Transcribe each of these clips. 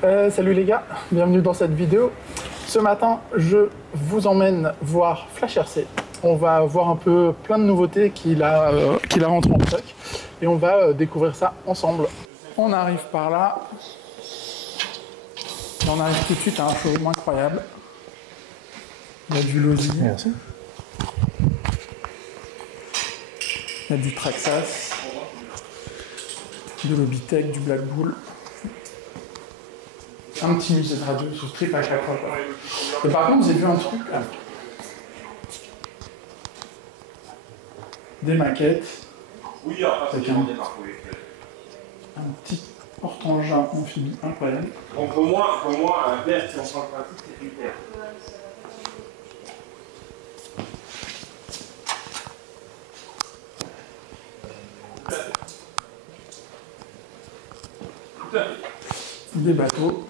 Salut les gars, bienvenue dans cette vidéo. Ce matin, je vous emmène voir Flash RC. On va voir un peu plein de nouveautés qu'il a rentrées en stock et on va découvrir ça ensemble. On arrive par là. Et on arrive tout de suite à un showroom incroyable. Il y a du Losi. Merci. Il y a du Traxxas, de l'Obitech, du Black Bull. Un petit musée de radio sous strip à chaque fois. Et par contre, j'ai vu un truc là. Des maquettes. Oui, avec un petit porte-engin amphibie incroyable. Donc pour moi, un verre, si on prend le principe, c'est du verre. Des bateaux.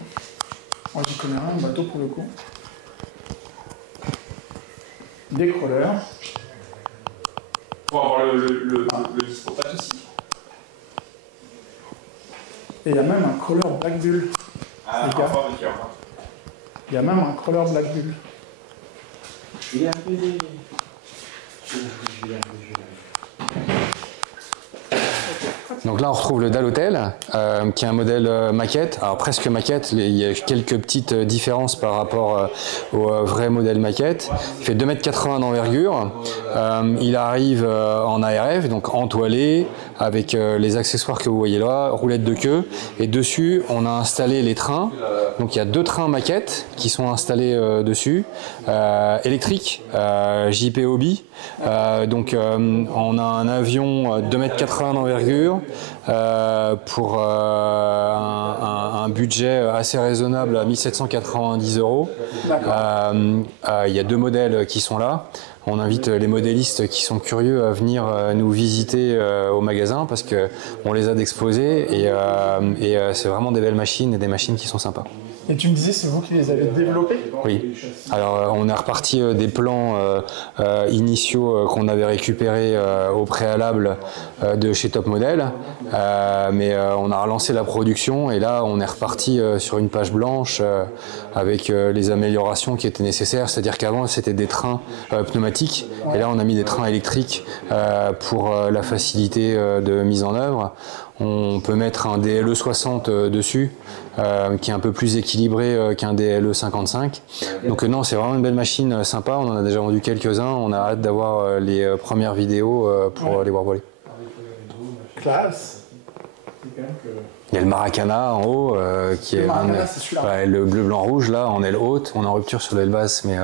Moi j'y connais rien en bateau pour le coup. Des crawlers. Pour avoir le dispo, pas de soucis. Et il y a même un crawler Black Bull. Ah, les gars. Il y a même un crawler Black Bull. Je vais y arriver. Donc là, on retrouve le Dalotel, qui est un modèle maquette. Alors presque maquette, il y a quelques petites différences par rapport au vrai modèle maquette. Il fait 2,80 m d'envergure. Il arrive en ARF, donc entoilé, avec les accessoires que vous voyez là, roulette de queue. Et dessus, on a installé les trains. Donc il y a deux trains maquettes qui sont installés dessus, électriques, JP Hobby. Donc on a un avion 2,80 m d'envergure pour un budget assez raisonnable à 1 790 €. Il y a deux modèles qui sont là. On invite les modélistes qui sont curieux à venir nous visiter au magasin parce qu'on les a d'exposer et c'est vraiment des belles machines et des machines qui sont sympas. Et tu me disais, c'est vous qui les avez développés? Oui. Alors, on est reparti des plans initiaux qu'on avait récupérés au préalable de chez Top Model, mais on a relancé la production et là, on est reparti sur une page blanche avec les améliorations qui étaient nécessaires. C'est-à-dire qu'avant, c'était des trains pneumatiques et là, on a mis des trains électriques pour la facilité de mise en œuvre. On peut mettre un DLE 60 dessus, qui est un peu plus équilibré qu'un DLE 55. Donc non, c'est vraiment une belle machine sympa. On en a déjà vendu quelques-uns. On a hâte d'avoir les premières vidéos pour les voir voler. Classe. Il y a le Maracana en haut, qui est le bleu, blanc, rouge, là, en aile haute. On est en rupture sur l'aile basse, mais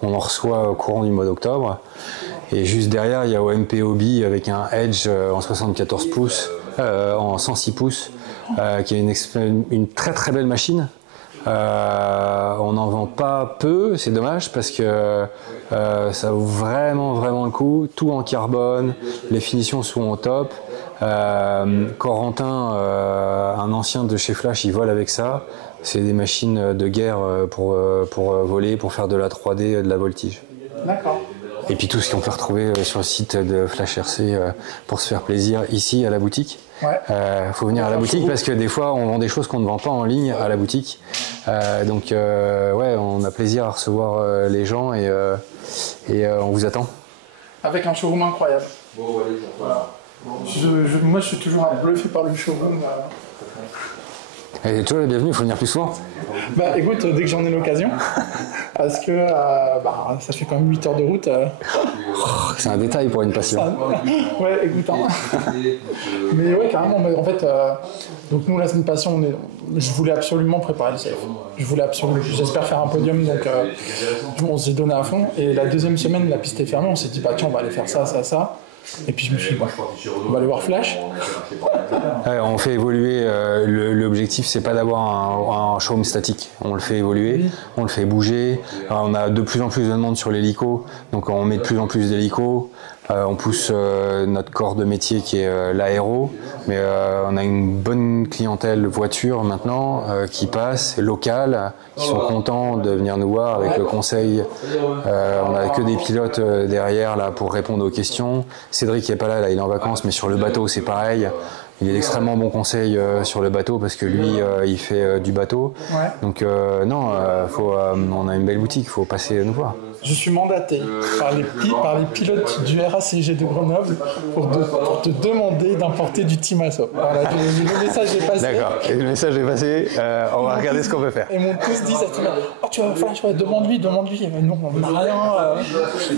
on en reçoit au courant du mois d'octobre. Et juste derrière, il y a OMP Hobby avec un Edge en 74 pouces. En 106 pouces, qui est une très très belle machine. On n'en vend pas peu, c'est dommage parce que ça vaut vraiment le coup. Tout en carbone, les finitions sont au top. Corentin, un ancien de chez Flash, il vole avec ça. C'est des machines de guerre pour voler, pour faire de la 3D, de la voltige. D'accord. Et puis tout ce qu'on peut retrouver sur le site de Flash RC pour se faire plaisir ici à la boutique. Ouais. Faut venir à la boutique parce que des fois on vend des choses qu'on ne vend pas en ligne à la boutique. Donc ouais, on a plaisir à recevoir les gens et on vous attend. Avec un showroom incroyable. Bon, allez, voilà. Moi je suis toujours bluffé par le showroom. Et toujours la bienvenue, il faut venir plus souvent. Bah écoute, dès que j'en ai l'occasion, parce que ça fait quand même 8 heures de route. C'est un détail pour une passion. Ouais, écoute, hein. Mais ouais, carrément, mais en fait, donc nous la semaine passée, je voulais absolument préparer le safe. J'espère faire un podium, donc on s'est donné à fond. Et la deuxième semaine, la piste est fermée, on s'est dit, bah tiens, on va aller faire ça. Et puis je me suis dit, on va aller voir Flash. On fait évoluer, l'objectif c'est pas d'avoir un showroom statique, on le fait évoluer, on le fait bouger, on a de plus en plus de demandes sur l'hélico, donc on met de plus en plus d'hélicos, on pousse notre corps de métier qui est l'aéro, mais on a une bonne clientèle voiture maintenant qui passe, locale, qui sont contents de venir nous voir avec le conseil. On n'a que des pilotes derrière là pour répondre aux questions. Cédric n'est pas là, il est en vacances, mais sur le bateau c'est pareil. Il est extrêmement bon conseil sur le bateau parce que lui, il fait du bateau. Ouais. Donc non, on a une belle boutique, il faut passer nous voir. Je suis mandaté par les pilotes du RACG de Grenoble pour te demander d'importer du Timasso. Voilà, le message est passé. D'accord, le message est passé, on va regarder ce qu'on peut faire. Et mon tous dit cette semaine, oh tu vas Flash, ouais, demande-lui. Mais non, on n'a rien.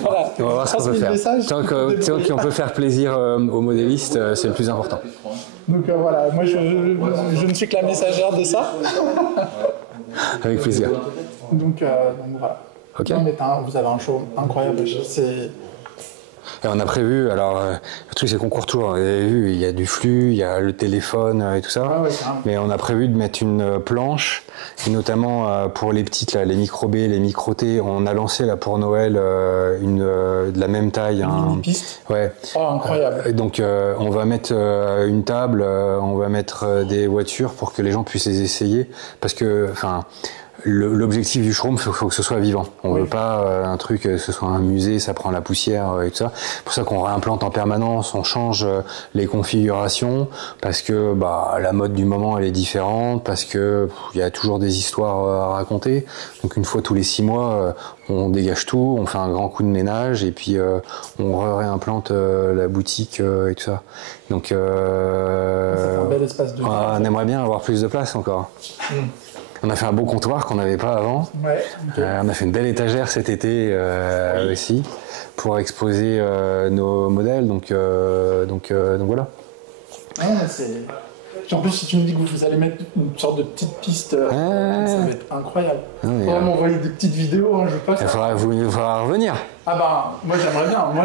Voilà. On va voir ce qu'on peut faire. Tant qu'on peut faire plaisir aux modélistes, c'est le plus important. Donc voilà, moi je ne suis que la messagère de ça. Avec plaisir. Donc voilà. Ok. Non, mais vous avez un show incroyable. Et on a prévu, alors le truc c'est qu'on court toujours, vous avez vu, il y a du flux, il y a le téléphone et tout ça, mais on a prévu de mettre une planche, et notamment pour les petites, là, les micro B, les micro T, on a lancé là pour Noël de la même taille. Une piste. Ouais. Oh, incroyable. Donc on va mettre une table, on va mettre des voitures pour que les gens puissent les essayer, parce que, enfin... L'objectif du showroom, il faut que ce soit vivant. On ne veut pas un truc, que ce soit un musée, ça prend la poussière et tout ça. C'est pour ça qu'on réimplante en permanence, on change les configurations, parce que la mode du moment elle est différente, parce que il y a toujours des histoires à raconter. Donc une fois tous les 6 mois, on dégage tout, on fait un grand coup de ménage et puis on réimplante la boutique et tout ça. Donc ça fait un bel espace de on aimerait bien avoir plus de place encore. On a fait un beau comptoir qu'on n'avait pas avant. Ouais, okay. On a fait une belle étagère cet été aussi pour exposer nos modèles. Donc voilà. Ouais, en plus, si tu me dis que vous allez mettre une sorte de petite piste, ça va être incroyable. Il faudra m'envoyer des petites vidéos, hein, je passe. Il faudra revenir. Ah moi j'aimerais bien. Moi,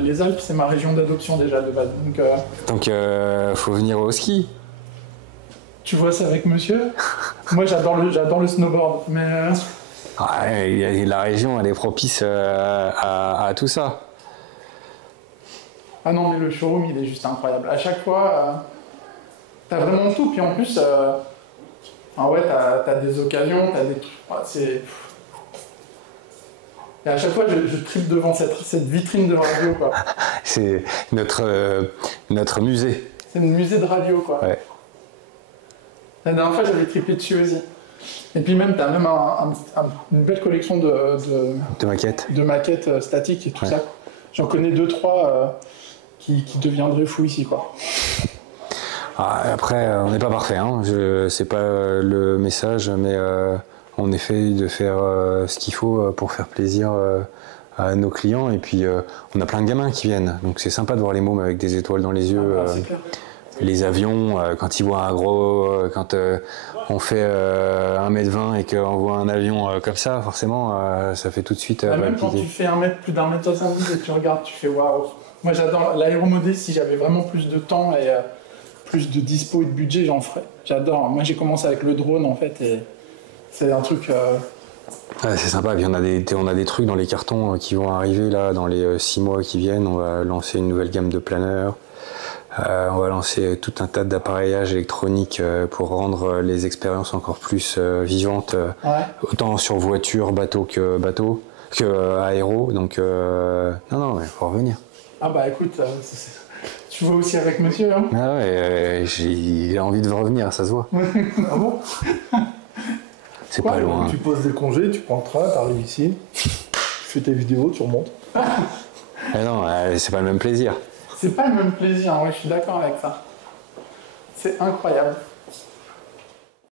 les Alpes, c'est ma région d'adoption déjà de base. Donc faut venir au ski. Tu vois ça avec monsieur? Moi j'adore le snowboard, mais... la région elle est propice à tout ça. Ah non mais le showroom il est juste incroyable. À chaque fois, t'as vraiment tout, puis en plus, t'as des occasions, t'as des trucs... Et à chaque fois je tripe devant cette vitrine de radio quoi. C'est notre musée. C'est le musée de radio quoi. Ouais. La dernière fois, j'avais trippé dessus aussi. Et puis même, tu as même une belle collection de maquettes. De maquettes statiques et tout ça. J'en connais 2-3 qui deviendraient fous ici, quoi. Après, on n'est pas parfait, hein. C'est pas le message, mais on essaie de faire ce qu'il faut pour faire plaisir à nos clients. Et puis, on a plein de gamins qui viennent. Donc c'est sympa de voir les mômes avec des étoiles dans les yeux. C'est clair. Les avions, quand ils voient un gros... quand on fait 1m20 et qu'on voit un avion comme ça, forcément, ça fait tout de suite... même quand tu fais plus d'1m70 et que tu regardes, tu fais waouh. Moi j'adore l'aéromodé, si j'avais vraiment plus de temps et plus de dispo et de budget, j'en ferais. J'adore. Moi j'ai commencé avec le drone en fait et c'est un truc... c'est sympa, et puis on a des trucs dans les cartons qui vont arriver là dans les 6 mois qui viennent. On va lancer une nouvelle gamme de planeurs. On va lancer tout un tas d'appareillages électroniques pour rendre les expériences encore plus vivantes, autant sur voiture, bateau que aéro. Donc non, il faut revenir. Ah bah écoute, tu vois aussi avec monsieur. Hein. Ah ouais, j'ai envie de revenir, ça se voit. Ah bon? C'est pas loin. Tu poses des congés, tu prends le train, t'arrives ici, tu fais tes vidéos, tu remontes. Non, c'est pas le même plaisir. C'est pas le même plaisir, ouais, je suis d'accord avec ça. C'est incroyable.